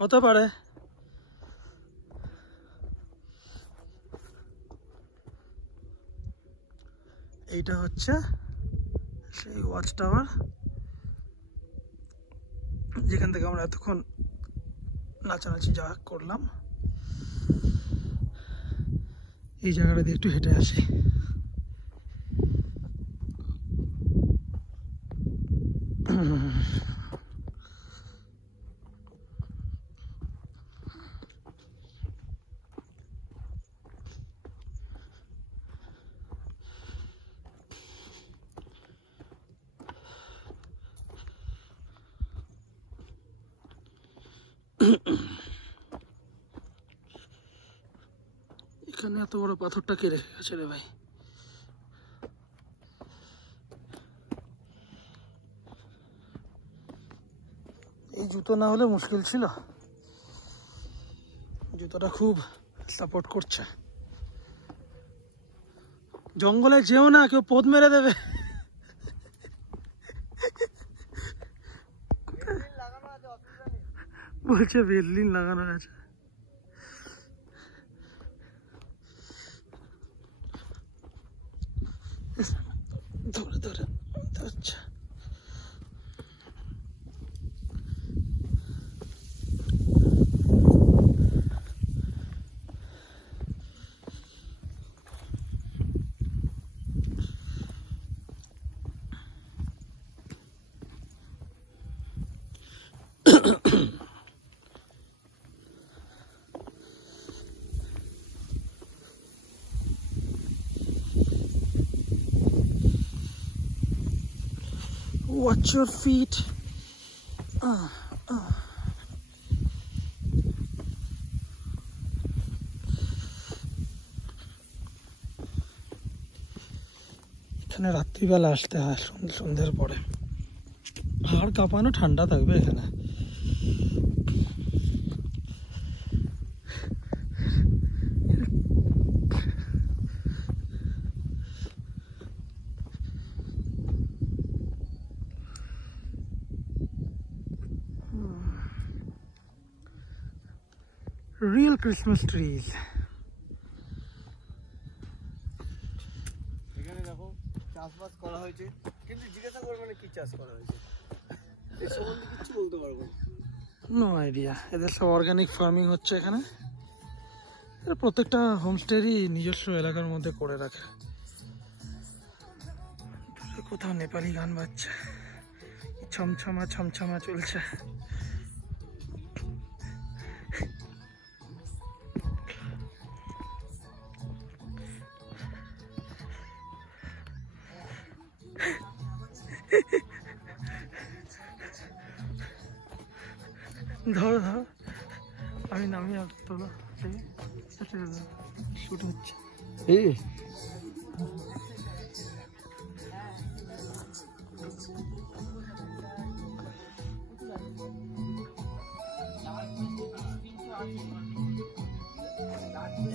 হতে পারে। এইটা হচ্ছে সেই ওয়াচ টাওয়ার, যেখান থেকে আমরা এতক্ষণ নাচানাচি যা করলাম। এই জায়গাটা দিয়ে একটু হেঁটে আসি। এখানে এত বড় পাথরটা কে রেখে গেছে রে ভাই? এই জুতো না হলে মুশকিল ছিল, জুতোটা খুব সাপোর্ট করছে। জঙ্গলে যেও না, কেউ পথ মেরে দেবে। বলছে বেললিন লাগানো আছে। ধরে ধরে আচ্ছা, watch your feet. এখানে রাত্রিবেলা আসতে হয়, সন্ধ্যের পরে। হাড় কাঁপানো ঠান্ডা থাকবে এখানে। Real Christmas trees. এখানে দেখো চাষবাস করা হয়েছে, কিন্তু জিজ্ঞাসা করবে না কি চাষ করা হয়েছে, এই সম্বন্ধে কিছু বলতে পারবো না। No idea. এদের সব অর্গানিক ফার্মিং হচ্ছে এখানে। এরা প্রত্যেকটা হোমস্টেরই নিজস্ব এলাকার মধ্যে করে রাখে। কোথাও নেপালি গান বাজছে, ছমছমা ছমছমা চলছে। ধরো ধরো, আমি নামিয়ে তোলো, শুট হচ্ছে। এই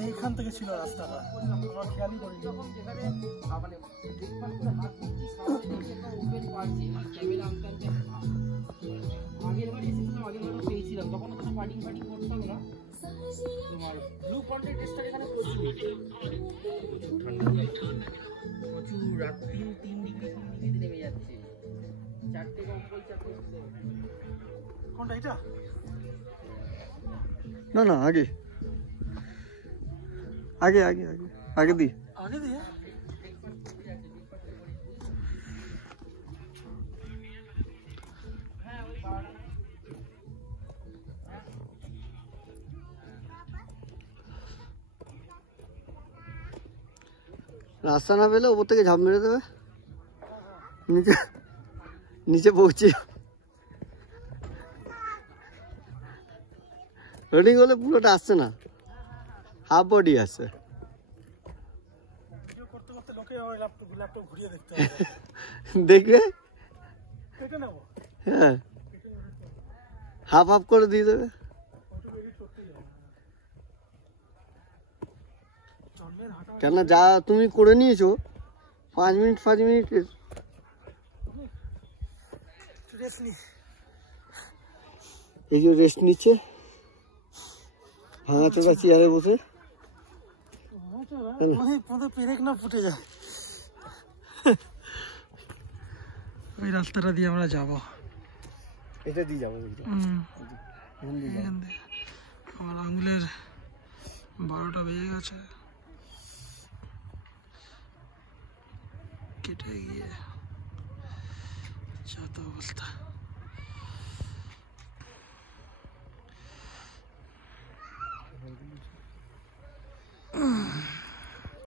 এইখান থেকে ছিল রাস্তাটা, আমার খেয়ালই করিনি। আগের বার এসেছিলাম, আগের বারও পেয়েছিলাম, তখন কোনো পার্টিং করতাম না। তোমার ব্লু কন্টেন্ট টেস্টার এখানে প্রচুর ঠান্ডা, প্রচুর রাত 3 ডিগ্রি নেমে যাচ্ছে। 4টে কম্বল, 4টে কোনটা এটা? না না, আগে আগে আগে আগে আগে দি আগে দিয়ে রাস্তা না পেলে ওপর থেকে ঝাঁপ মেরে দেবে, নিচে নিচে পৌঁছে লোডিং হলে পুরোটা আসছে না, হাফ বডি আসছে। দেখবে হ্যাঁ, হাফ হাফ করে দিয়ে দেবে। কেন যা তুমি করে নিয়েছো 5 মিনিট এই যে রেস্ট নিচ্ছে ভাঙা চোখা চেয়ারে বসে। পেরেক না ফুটে যায়। ওই রাস্তাটা দিয়ে আমরা যাবো। এটা দিয়ে যাবো। আমার আঙুলের 12টা বেজে গেছে, কেটে গিয়ে যত অবস্থা।